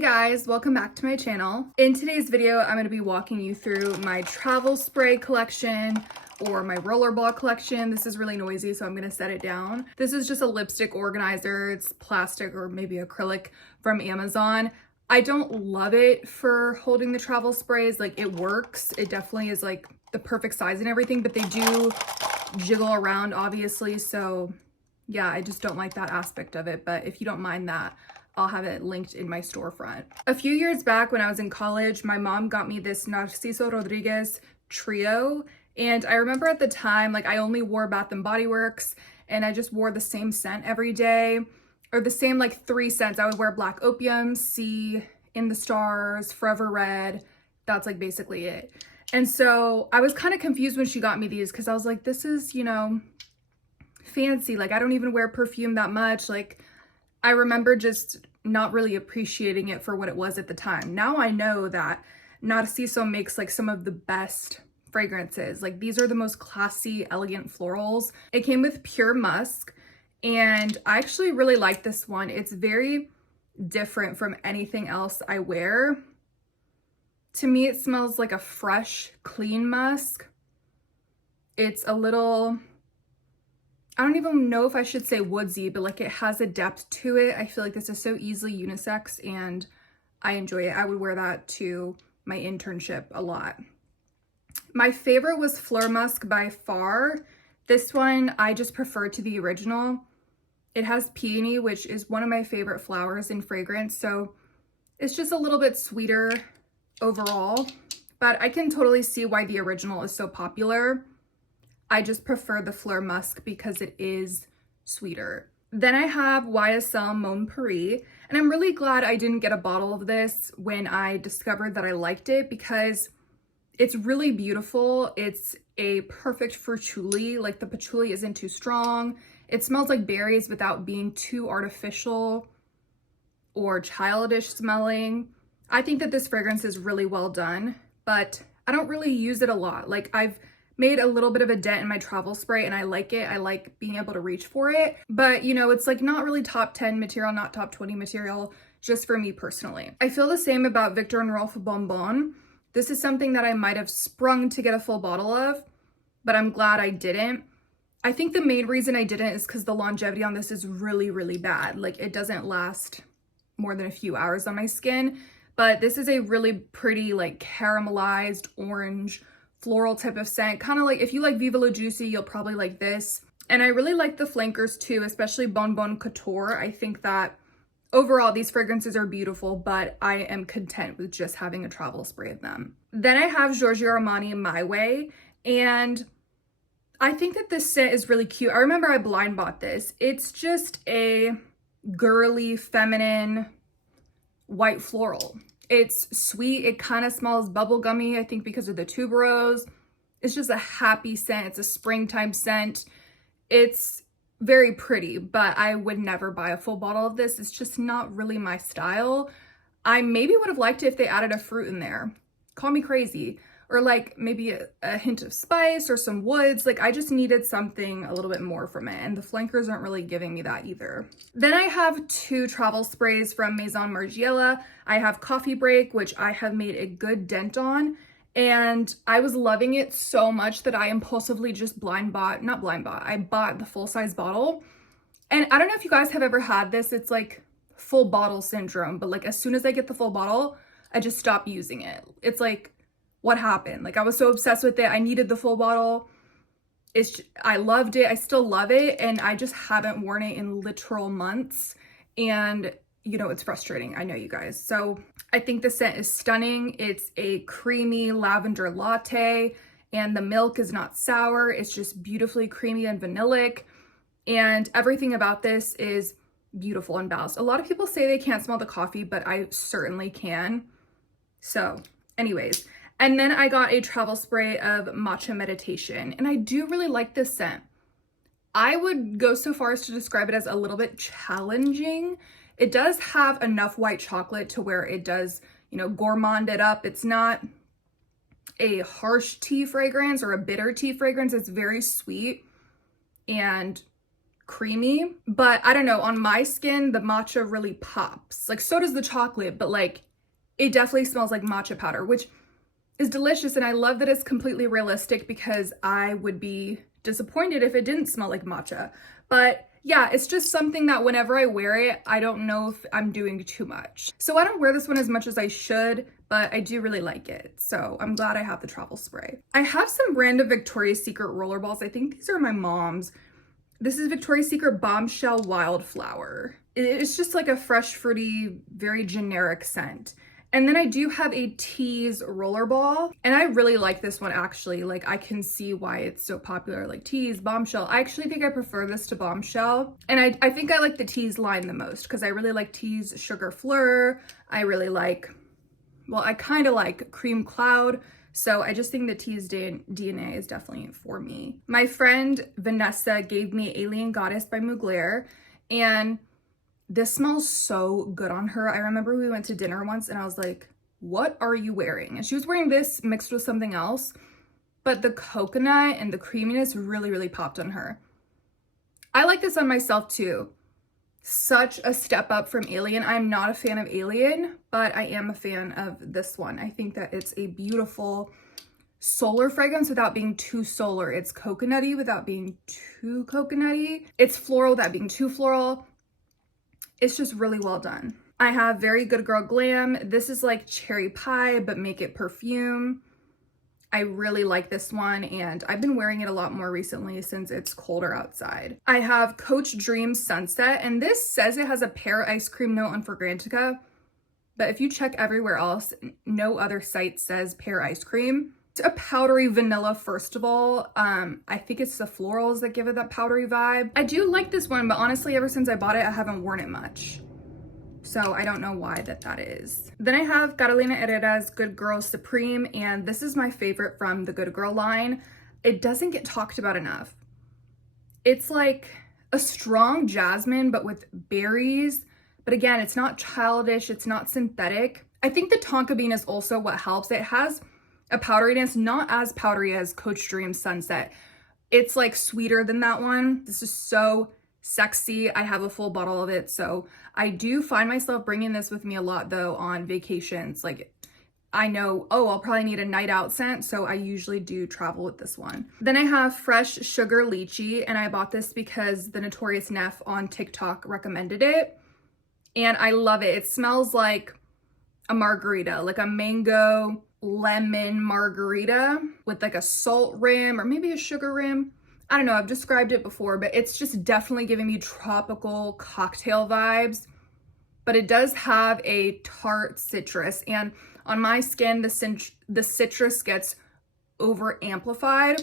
Hey guys, welcome back to my channel. In today's video, I'm going to be walking you through my travel spray collection or my rollerball collection. This is really noisy, so I'm going to set it down. This is just a lipstick organizer. It's plastic or maybe acrylic from Amazon. I don't love it for holding the travel sprays. Like, it works. It definitely is like the perfect size and everything, but they do jiggle around obviously. So yeah, I just don't like that aspect of it. But if you don't mind that, I'll have it linked in my storefront. A few years back when I was in college, my mom got me this Narciso Rodriguez trio. And I remember at the time, like, I only wore Bath and Body Works and I just wore the same scent every day, or the same like 3 scents. I would wear Black Opium, See, In the Stars, Forever Red. That's like basically it. And so I was kind of confused when she got me these because I was like, this is, you know, fancy. Like, I don't even wear perfume that much. Like, I remember just not really appreciating it for what it was at the time. Now I know that Narciso makes like some of the best fragrances. Like, these are the most classy, elegant florals. It came with pure musk, and I actually really like this one. It's very different from anything else I wear. To me, it smells like a fresh, clean musk. It's a little, I don't even know if I should say woodsy, but like, it has a depth to it. I feel like this is so easily unisex and I enjoy it. I would wear that to my internship a lot. My favorite was Fleur Musk by far. This one I just prefer to the original. It has peony, which is one of my favorite flowers in fragrance. So it's just a little bit sweeter overall, but I can totally see why the original is so popular. I just prefer the Fleur Musk because it is sweeter. Then I have YSL Mon Paris, and I'm really glad I didn't get a bottle of this when I discovered that I liked it because it's really beautiful. It's a perfect patchouli. Like, the patchouli isn't too strong. It smells like berries without being too artificial or childish smelling. I think that this fragrance is really well done, but I don't really use it a lot. Like, I've made a little bit of a dent in my travel spray and I like it. I like being able to reach for it, but you know, it's like not really top 10 material, not top 20 material, just for me personally. I feel the same about Viktor and Rolf Bonbon. This is something that I might have sprung to get a full bottle of, but I'm glad I didn't. I think the main reason I didn't is because the longevity on this is really, really bad. Like, it doesn't last more than a few hours on my skin, but this is a really pretty, like, caramelized orange floral type of scent. Kind of like, if you like Viva La Juicy, you'll probably like this. And I really like the flankers too, especially Bonbon Couture. I think that overall these fragrances are beautiful, but I am content with just having a travel spray of them. Then I have Giorgio Armani My Way, and I think that this scent is really cute. I remember I blind bought this. It's just a girly, feminine, white floral. It's sweet. It kind of smells bubblegummy, I think because of the tuberose. It's just a happy scent. It's a springtime scent. It's very pretty, but I would never buy a full bottle of this. It's just not really my style. I maybe would have liked it if they added a fruit in there. Call me crazy. Or like maybe a hint of spice or some woods. Like, I just needed something a little bit more from it, and the flankers aren't really giving me that either. Then I have 2 travel sprays from Maison Margiela. I have Coffee Break, which I have made a good dent on, and I was loving it so much that I impulsively just I bought the full-size bottle. And I don't know if you guys have ever had this. It's like full bottle syndrome, but like, as soon as I get the full bottle, I just stop using it. It's like, what happened? Like, I was so obsessed with it. I needed the full bottle. I loved it. I still love it. And I just haven't worn it in literal months. And you know, it's frustrating. I know, you guys. So I think the scent is stunning. It's a creamy lavender latte, and the milk is not sour. It's just beautifully creamy and vanillic. And everything about this is beautiful and balanced. A lot of people say they can't smell the coffee, but I certainly can. So anyways, and then I got a travel spray of Matcha Meditation, and I do really like this scent. I would go so far as to describe it as a little bit challenging. It does have enough white chocolate to where it does, you know, gourmand it up. It's not a harsh tea fragrance or a bitter tea fragrance. It's very sweet and creamy, but I don't know, on my skin, the matcha really pops. Like, so does the chocolate, but like, it definitely smells like matcha powder, which is delicious. And I love that it's completely realistic because I would be disappointed if it didn't smell like matcha. But yeah, it's just something that whenever I wear it, I don't know if I'm doing too much. So I don't wear this one as much as I should, but I do really like it. So I'm glad I have the travel spray. I have some random Victoria's Secret rollerballs. I think these are my mom's. This is Victoria's Secret Bombshell Wildflower. It's just like a fresh, fruity, very generic scent. And then I do have a Tease rollerball, and I really like this one actually. Like, I can see why it's so popular, like Tease, Bombshell. I actually think I prefer this to Bombshell. And I think I like the Tease line the most because I really like Tease Sugar Fleur. I really like, well, I kind of like Cream Cloud. So I just think the Tease DNA is definitely for me. My friend Vanessa gave me Alien Goddess by Mugler, and this smells so good on her. I remember we went to dinner once and I was like, what are you wearing? And she was wearing this mixed with something else, but the coconut and the creaminess really, really popped on her. I like this on myself too. Such a step up from Alien. I'm not a fan of Alien, but I am a fan of this one. I think that it's a beautiful solar fragrance without being too solar. It's coconutty without being too coconutty. It's floral without being too floral. It's just really well done. I have Very Good Girl Glam. This is like cherry pie, but make it perfume. I really like this one, and I've been wearing it a lot more recently since it's colder outside. I have Coach Dreams Sunset, and this says it has a pear ice cream note on Fragrantica, but if you check everywhere else, no other site says pear ice cream. It's a powdery vanilla, first of all. I think it's the florals that give it that powdery vibe. I do like this one, but honestly, ever since I bought it, I haven't worn it much. So I don't know why that is. Then I have Carolina Herrera's Good Girl Supreme, and this is my favorite from the Good Girl line. It doesn't get talked about enough. It's like a strong jasmine, but with berries. But again, it's not childish, it's not synthetic. I think the tonka bean is also what helps. It has a powderiness, not as powdery as Coach Dream Sunset. It's like sweeter than that one. This is so sexy. I have a full bottle of it. So I do find myself bringing this with me a lot though on vacations. Like, I know, oh, I'll probably need a night out scent. So I usually do travel with this one. Then I have Fresh Sugar Lychee, and I bought this because the Notorious Neff on TikTok recommended it. And I love it. It smells like a margarita, like a mango lemon margarita with like a salt rim or maybe a sugar rim. I don't know, I've described it before, but it's just definitely giving me tropical cocktail vibes. But it does have a tart citrus, and on my skin, the citrus gets over amplified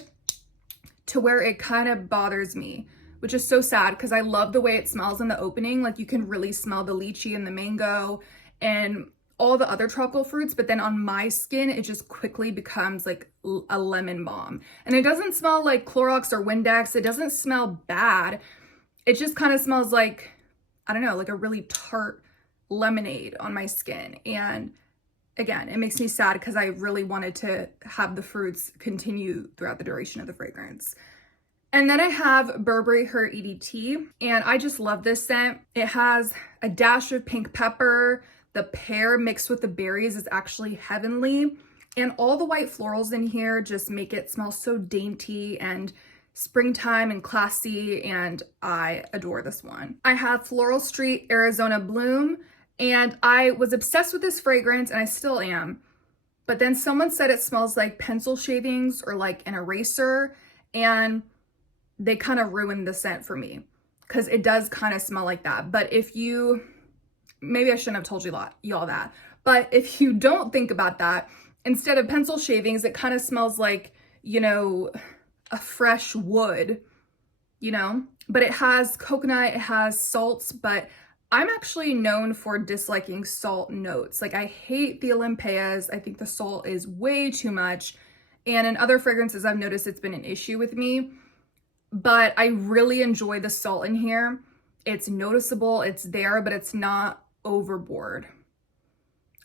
to where it kind of bothers me, which is so sad because I love the way it smells in the opening. Like, you can really smell the lychee and the mango and all the other tropical fruits, but then on my skin, it just quickly becomes like a lemon balm. And it doesn't smell like Clorox or Windex. It doesn't smell bad. It just kind of smells like, I don't know, like a really tart lemonade on my skin. And again, it makes me sad because I really wanted to have the fruits continue throughout the duration of the fragrance. And then I have Burberry Her EDT, and I just love this scent. It has a dash of pink pepper. The pear mixed with the berries is actually heavenly. And all the white florals in here just make it smell so dainty and springtime and classy, and I adore this one. I have Floral Street Arizona Bloom, and I was obsessed with this fragrance, and I still am. But then someone said it smells like pencil shavings or like an eraser, and they kind of ruined the scent for me because it does kind of smell like that. But if you, maybe I shouldn't have told y'all that, but if you don't think about that, instead of pencil shavings, it kind of smells like, you know, a fresh wood, you know, but it has coconut, it has salts, but I'm actually known for disliking salt notes. Like, I hate the Olympias. I think the salt is way too much. And in other fragrances, I've noticed it's been an issue with me, but I really enjoy the salt in here. It's noticeable, it's there, but it's not overboard.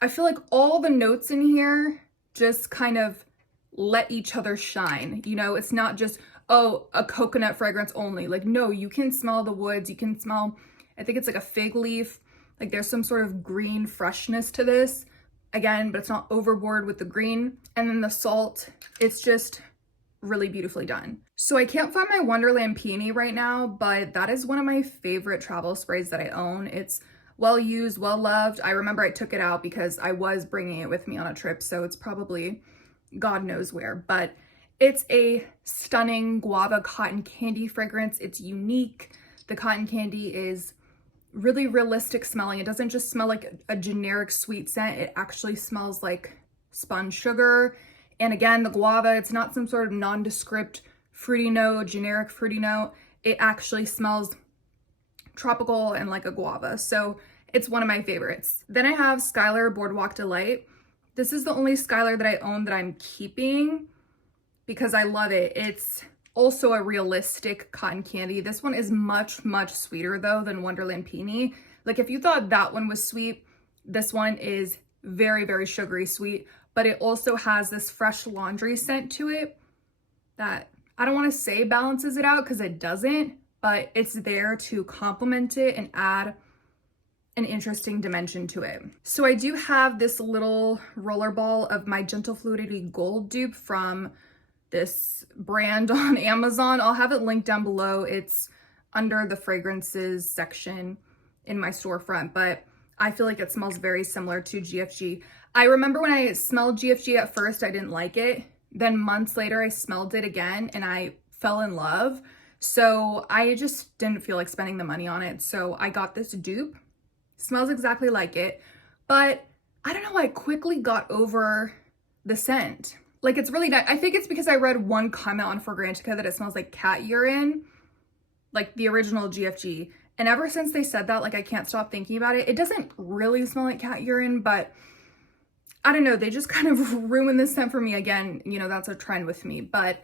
I feel like all the notes in here just kind of let each other shine. You know, it's not just, oh, a coconut fragrance only. Like, no, you can smell the woods. You can smell, I think it's like a fig leaf. Like there's some sort of green freshness to this. Again, but it's not overboard with the green. And then the salt, it's just really beautifully done. So I can't find my Wonderland Peony right now, but that is one of my favorite travel sprays that I own. It's well used, well loved. I remember I took it out because I was bringing it with me on a trip, so it's probably God knows where, but it's a stunning guava cotton candy fragrance. It's unique. The cotton candy is really realistic smelling. It doesn't just smell like a generic sweet scent. It actually smells like spun sugar. And again, the guava, it's not some sort of nondescript fruity note, generic fruity note. It actually smells tropical and like a guava. So it's one of my favorites. Then I have Skylar Boardwalk Delight. This is the only Skylar that I own that I'm keeping because I love it. It's also a realistic cotton candy. This one is much, much sweeter though than Wonderland Peony. Like if you thought that one was sweet, this one is very, very sugary sweet, but it also has this fresh laundry scent to it that I don't want to say balances it out because it doesn't, but it's there to complement it and add an interesting dimension to it. So I do have this little rollerball of my Gentle Fluidity Gold dupe from this brand on Amazon. I'll have it linked down below. It's under the fragrances section in my storefront, but I feel like it smells very similar to GFG. I remember when I smelled GFG at first, I didn't like it. Then months later, I smelled it again and I fell in love. So I just didn't feel like spending the money on it. So I got this dupe. Smells exactly like it, but I don't know, I quickly got over the scent. Like it's really nice. I think it's because I read one comment on Fragrantica that it smells like cat urine, like the original GFG. And ever since they said that, like I can't stop thinking about it. It doesn't really smell like cat urine, but I don't know, they just kind of ruined the scent for me again. You know, that's a trend with me. But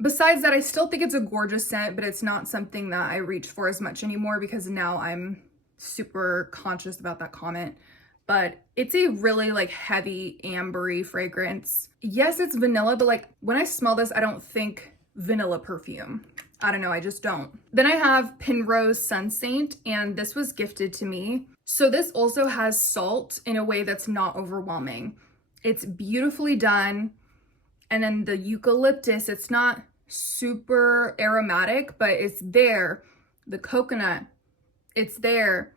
besides that, I still think it's a gorgeous scent, but it's not something that I reach for as much anymore because now I'm super conscious about that comment. But it's a really like heavy ambery fragrance. Yes, it's vanilla, but like when I smell this, I don't think vanilla perfume. I don't know, I just don't. Then I have Pinrose Sun Saint, and this was gifted to me. So this also has salt in a way that's not overwhelming. It's beautifully done. And then the eucalyptus, it's not super aromatic, but it's there. The coconut, it's there.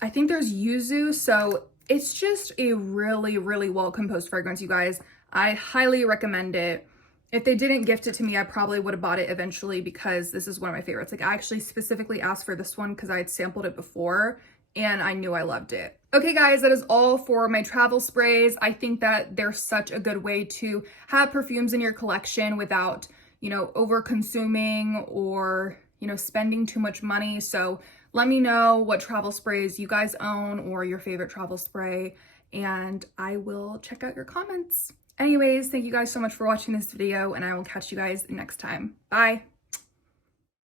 I think there's yuzu, so it's just a really, really well composed fragrance, you guys. I highly recommend it. If they didn't gift it to me, I probably would have bought it eventually because this is one of my favorites. Like I actually specifically asked for this one because I had sampled it before and I knew I loved it. Okay guys, that is all for my travel sprays. I think that they're such a good way to have perfumes in your collection without, you know, over consuming or, you know, spending too much money. So let me know what travel sprays you guys own or your favorite travel spray, and I will check out your comments. Anyways, thank you guys so much for watching this video, and I will catch you guys next time. Bye.